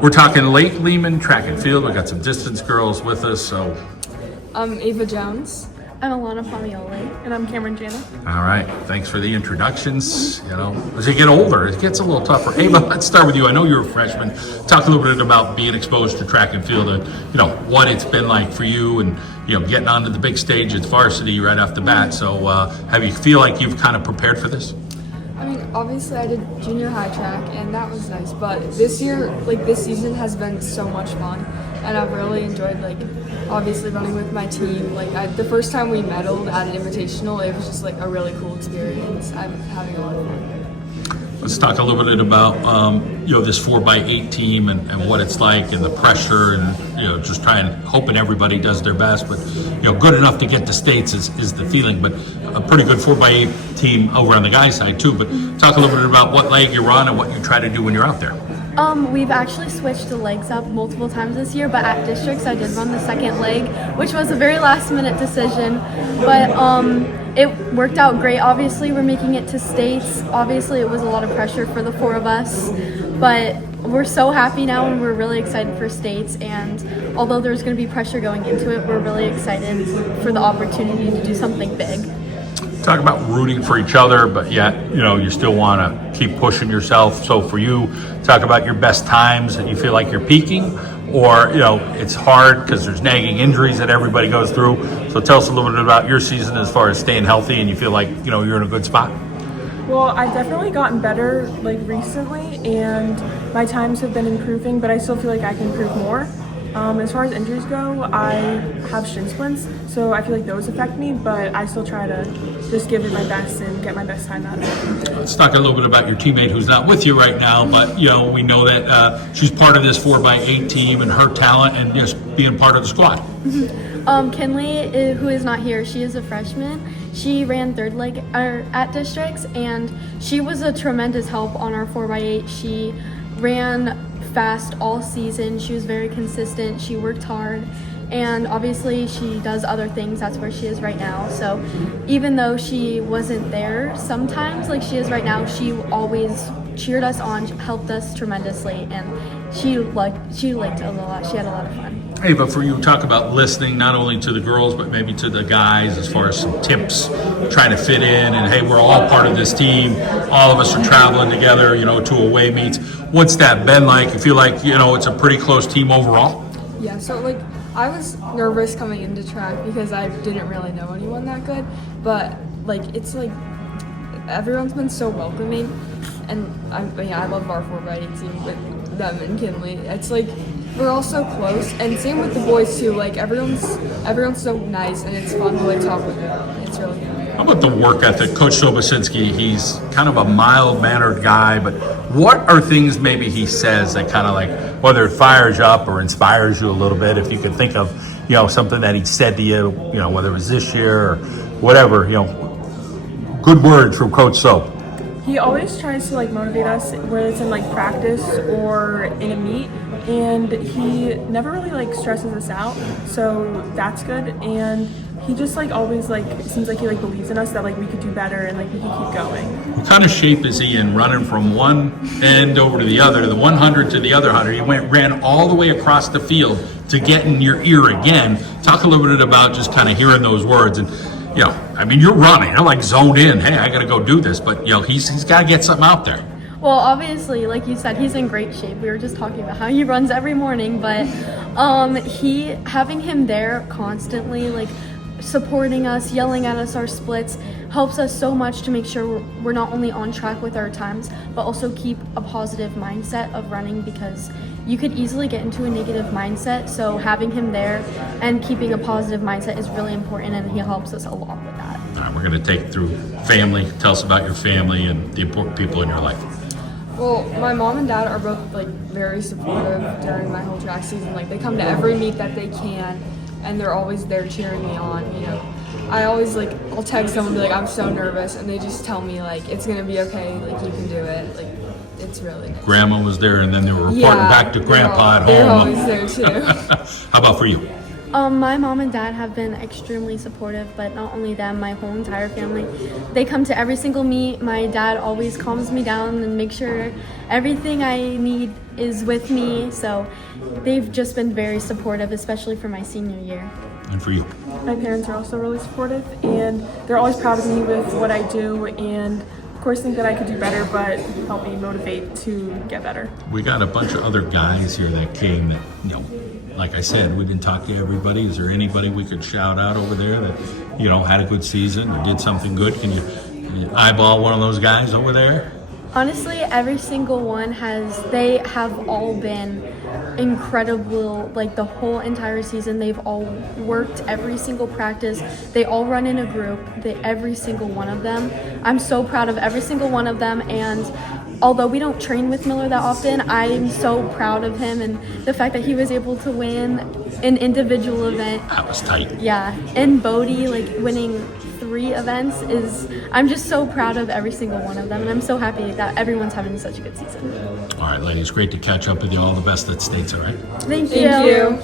We're talking Lake Lehman track and field. We got some distance girls with us. So, I'm Ava Jones. I'm Alana Palmaioli. And I'm Cameron Janick. All right, thanks for the introductions. You know, as you get older, it gets a little tougher. Ava, let's start with you. I know you're a freshman. Talk a little bit about being exposed to track and field and, you know, what it's been like for you and, you know, getting onto the big stage at varsity right off the bat. So have you feel like you've kind of prepared for this? I mean, obviously I did junior high track and that was nice, but this year, this season has been so much fun and I've really enjoyed, obviously running with my team. The first time we medaled at an invitational, it was just a really cool experience. I'm having a lot of fun. Let's talk a little bit about you know, this 4x8 team and what it's like and the pressure and, you know, just hoping everybody does their best, but, you know, good enough to get to states is the feeling. But a pretty good 4x8 team over on the guys' side too. But talk a little bit about what leg you're on and what you try to do when you're out there. We've actually switched the legs up multiple times this year, but at districts I did run the second leg, which was a very last minute decision, but it worked out great. Obviously we're making it to states. Obviously it was a lot of pressure for the four of us, but we're so happy now and we're really excited for states, and although there's going to be pressure going into it, we're really excited for the opportunity to do something big. Talk about rooting for each other, but yet, you know, you still want to keep pushing yourself. So for you, talk about your best times that you feel like you're peaking, or, you know, it's hard because there's nagging injuries that everybody goes through. So tell us a little bit about your season as far as staying healthy and you feel like, you know, you're in a good spot. Well, I've definitely gotten better recently and my times have been improving, but I still feel like I can improve more. As far as injuries go, I have shin splints, so I feel like those affect me, but I still try to just give it my best and get my best time out of it. Let's talk a little bit about your teammate who's not with you right now, but, you know, we know that she's part of this 4x8 team and her talent and just being part of the squad. Kinley, who is not here, she is a freshman. She ran third leg at districts, and she was a tremendous help on our 4x8. She ran fast all season. She was very consistent. She worked hard, and obviously she does other things. That's where she is right now. So even though she wasn't there sometimes like she is right now, she always cheered us on, helped us tremendously, and she liked it a lot. She had a lot of fun. Hey, but for you, talk about listening not only to the girls but maybe to the guys as far as some tips, trying to fit in, and hey, we're all part of this team. All of us are traveling together, you know, to away meets. What's that been like? You feel like, you know, it's a pretty close team overall? Yeah, so I was nervous coming into track because I didn't really know anyone that good, but it's everyone's been so welcoming, and I love our 4x8 team with them and Kinley. It's we're all so close, and same with the boys too. Everyone's so nice, and it's fun to talk with them. It's really fun. How about the work ethic? Coach Sobosinski, he's kind of a mild-mannered guy, but what are things maybe he says that kind of whether it fires you up or inspires you a little bit, if you could think of, you know, something that he said to you, you know, whether it was this year or whatever, you know, good words from Coach Soap. He always tries to motivate us, whether it's in practice or in a meet, and he never really stresses us out, so that's good. And he just always seems like he believes in us that we could do better and we can keep going. What kind of shape is he in, running from one end over to the other, the 100 to the other 100? He ran all the way across the field to get in your ear again. Talk a little bit about just kind of hearing those words. And, you know, I mean, you're running, you're zoned in. Hey, I got to go do this, but, you know, he's got to get something out there. Well, obviously, like you said, he's in great shape. We were just talking about how he runs every morning, but having him there constantly, supporting us, yelling at us our splits, helps us so much to make sure we're not only on track with our times, but also keep a positive mindset of running, because you could easily get into a negative mindset. So having him there and keeping a positive mindset is really important, and he helps us a lot with that. All right, we're going to take it through family. Tell us about your family and the important people in your life. Well, my mom and dad are both very supportive during my whole track season. They come to every meet that they can, and they're always there cheering me on. You know, I always I'll text someone and be I'm so nervous, and they just tell me it's gonna be okay. You can do it. It's really nice. Grandma was there, and then they were reporting back to Grandpa at home. They're always there too. How about for you? My mom and dad have been extremely supportive, but not only them, my whole entire family. They come to every single meet. My dad always calms me down and makes sure everything I need is with me. So they've just been very supportive, especially for my senior year. And for you? My parents are also really supportive, and they're always proud of me with what I do, and of course think that I could do better, but help me motivate to get better. We got a bunch of other guys here that came that, you know, like I said, we didn't talk to everybody. Is there anybody we could shout out over there that, you know, had a good season or did something good? Can you eyeball one of those guys over there? Honestly, every single one they have all been incredible, like the whole entire season. They've all worked every single practice. They all run in a group, every single one of them. I'm so proud of every single one of them, and although we don't train with Miller that often, I'm so proud of him and the fact that he was able to win an individual event. That was tight. Yeah, and Bodie, like winning 3 events I'm just so proud of every single one of them, and I'm so happy that everyone's having such a good season. All right, ladies, great to catch up with you. All the best at States, all right? Thank Thank you.